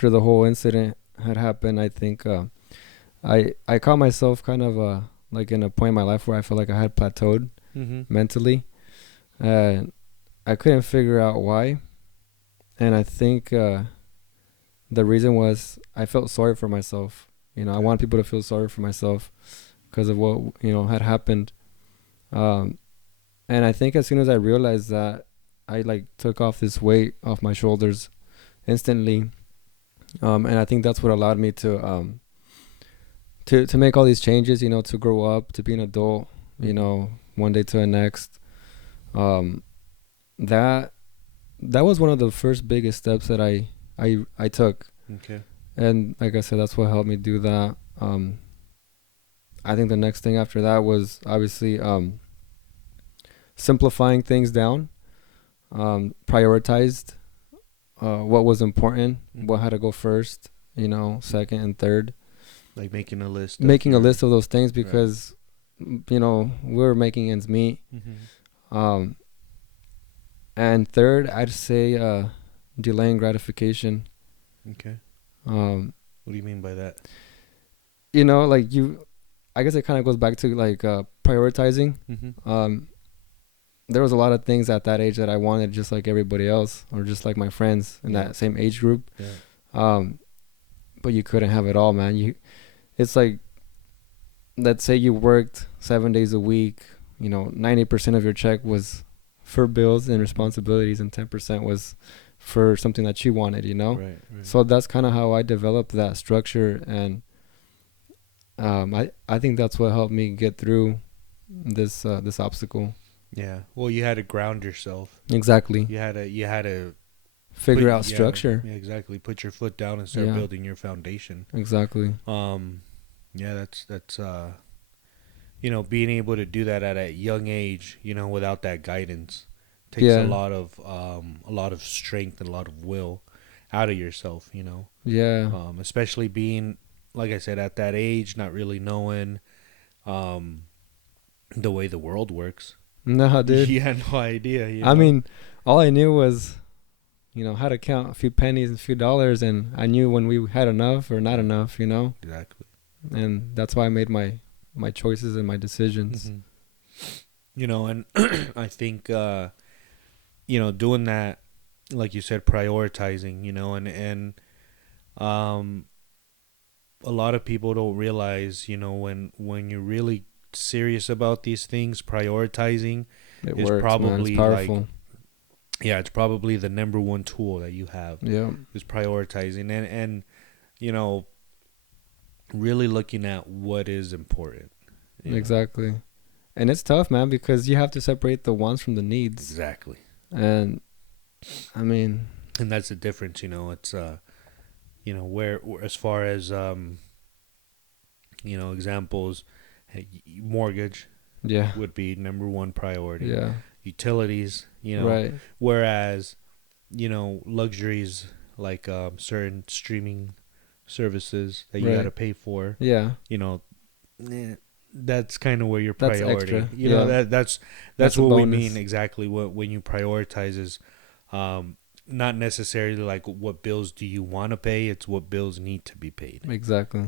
after the whole incident had happened, I think I caught myself kind of like in a point in my life where I felt like I had plateaued mentally, and I couldn't figure out why. And I think the reason was I felt sorry for myself. I want people to feel sorry for myself because of what had happened. And I think as soon as I realized that, I like took off this weight off my shoulders instantly. And I think that's what allowed me to make all these changes, to grow up, to be an adult, one day to the next. That was one of the first biggest steps that I took. Okay. And like I said, that's what helped me do that. I think the next thing after that was obviously simplifying things down, prioritized what was important, what had to go first, second and third. Like making a list. Making a list of those things because, we're making ends meet. And third, I'd say delaying gratification. Okay. What do you mean by that? I guess it kind of goes back to like prioritizing. There was a lot of things at that age that I wanted just like everybody else or just like my friends in that same age group. But you couldn't have it all, man. It's like, let's say you worked 7 days a week, 90% of your check was for bills and responsibilities and 10% was for something that you wanted, Right. So that's kind of how I developed that structure. And I think that's what helped me get through this obstacle. Yeah. Well, you had to ground yourself. Exactly. You had to figure out structure. Yeah, exactly. Put your foot down and start building your foundation. Exactly. Yeah, that's being able to do that at a young age, without that guidance takes a lot of strength and a lot of will out of yourself, Yeah. Especially being, like I said, at that age, not really knowing the way the world works. No, dude. You had no idea. I mean, all I knew was, how to count a few pennies and a few dollars, and I knew when we had enough or not enough, Exactly. And that's why I made my choices and my decisions. And I think, doing that, like you said, prioritizing, and a lot of people don't realize, when you're really serious about these things, prioritizing is probably like, it's probably the number one tool that you have. Yeah, is prioritizing and really looking at what is important. Exactly. And it's tough, man, because you have to separate the wants from the needs. Exactly. And I mean, and that's the difference, it's where as far as examples, mortgage would be number one priority. Yeah. Utilities, right. Whereas, luxuries like certain streaming services that you got to pay for. Yeah. That's kind of where your priority. Extra. That's what we mean exactly. When you prioritize is not necessarily like what bills do you want to pay. It's what bills need to be paid. Exactly.